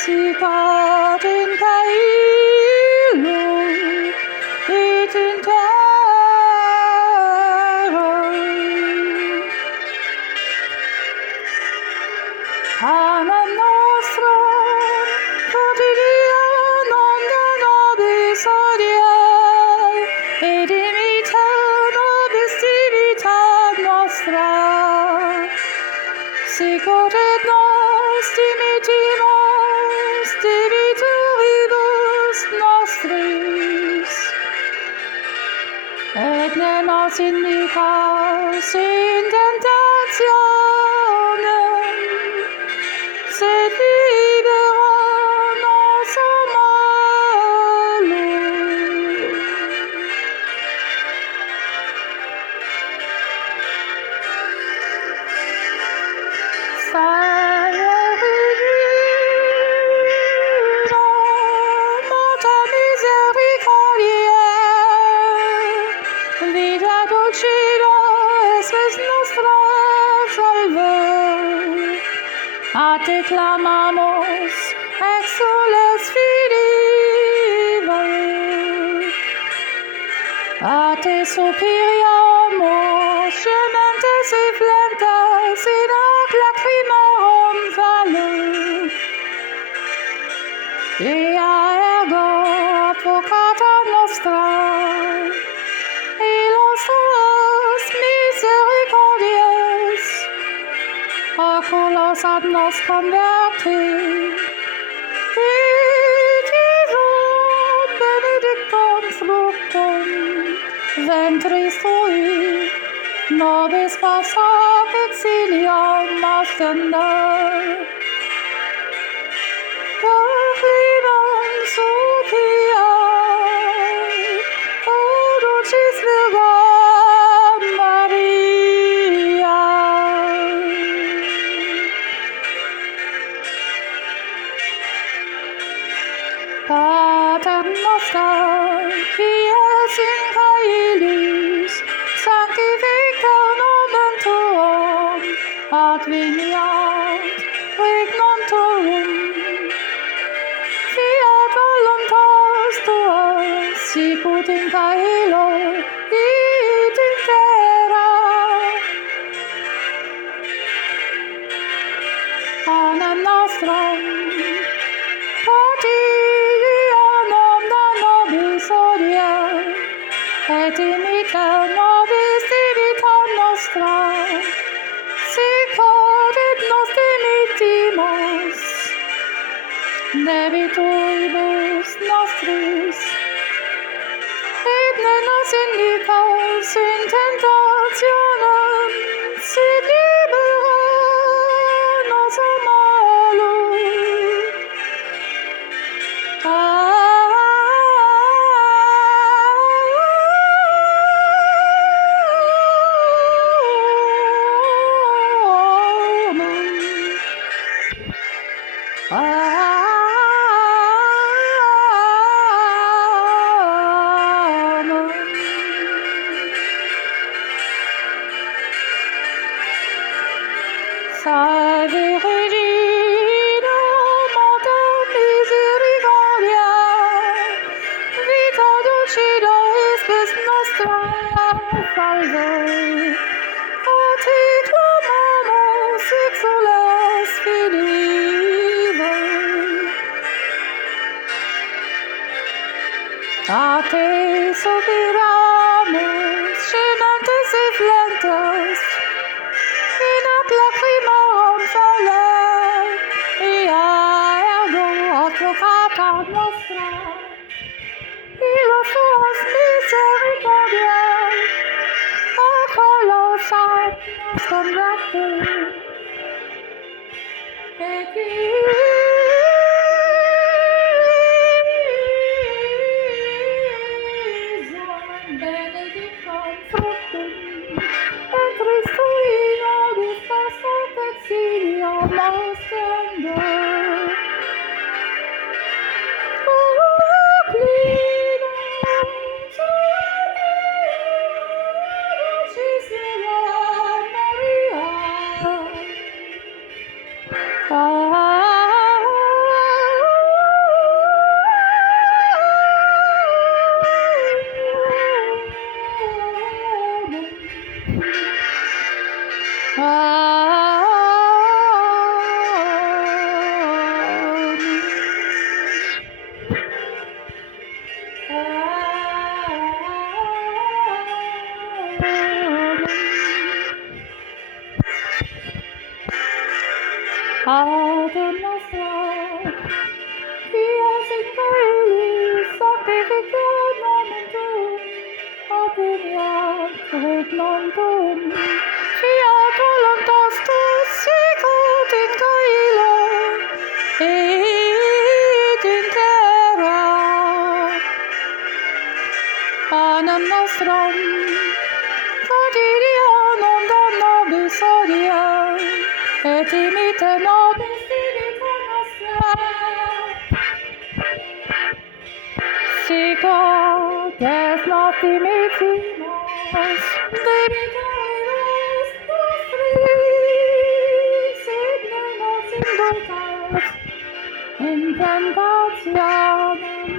sicut in caelum et in terra. Panem nostrum quotidianum da nobis hodie, et dimite nobis divitat nostra, sicut et nos dimittimus debitoribus nostris. Et ne nos indicas in tentationem, sed libera nos a malo. Salve Regina, Mater misericordiae, vita dulcida espes nostra, salve. A te clamamus, exules fidei, a te suppliamus, gementes et flentes in hoc lacrimarum vale. Ea ergo advocata nostra, illos misericordies, oculos ad nos converti, et Iesum benedictum fructum ventris tui, nobis post hoc exilium ostende. Proclimam suppliae, o dulcis Virgo Maria. Pater noster, qui es in caelis, sanctifica nomen tuum, adveniat regnum tuum. Fiat voluntas tua, sicut in caelo et in terra. Panem nostrum quotidianum da nobis hodie, et dimite nobis divitat nostra, sicut et nos dimittimus debitoribus nostris, et ne nos indicas in tentationem, sed libera nos a malo. Salve Regina, Mater misericordiae, vita dulcida espes nostra, salve. A te clamamus, exules fidei, a te suppliamus, gementes et flentes, in hoc lacrimarum vale. Ea ergo advocata nostra, illos misericordiae, oculos ad nos converti, et Iesum benedictum fructum ventris tui, nobis post hoc exilium ostende. Maria. Pater nostra, qui es in caeli, sanctificat nomen tuum, adveniat regnum tuum, fiat voluntas tua sicut in caelo et in terra. Panem nostrum quotidianum da nobis hodie, et dimitte nobis debita nostra, sicut et nos dimittimus debitores nostris, et ne nos inducas in tentationem,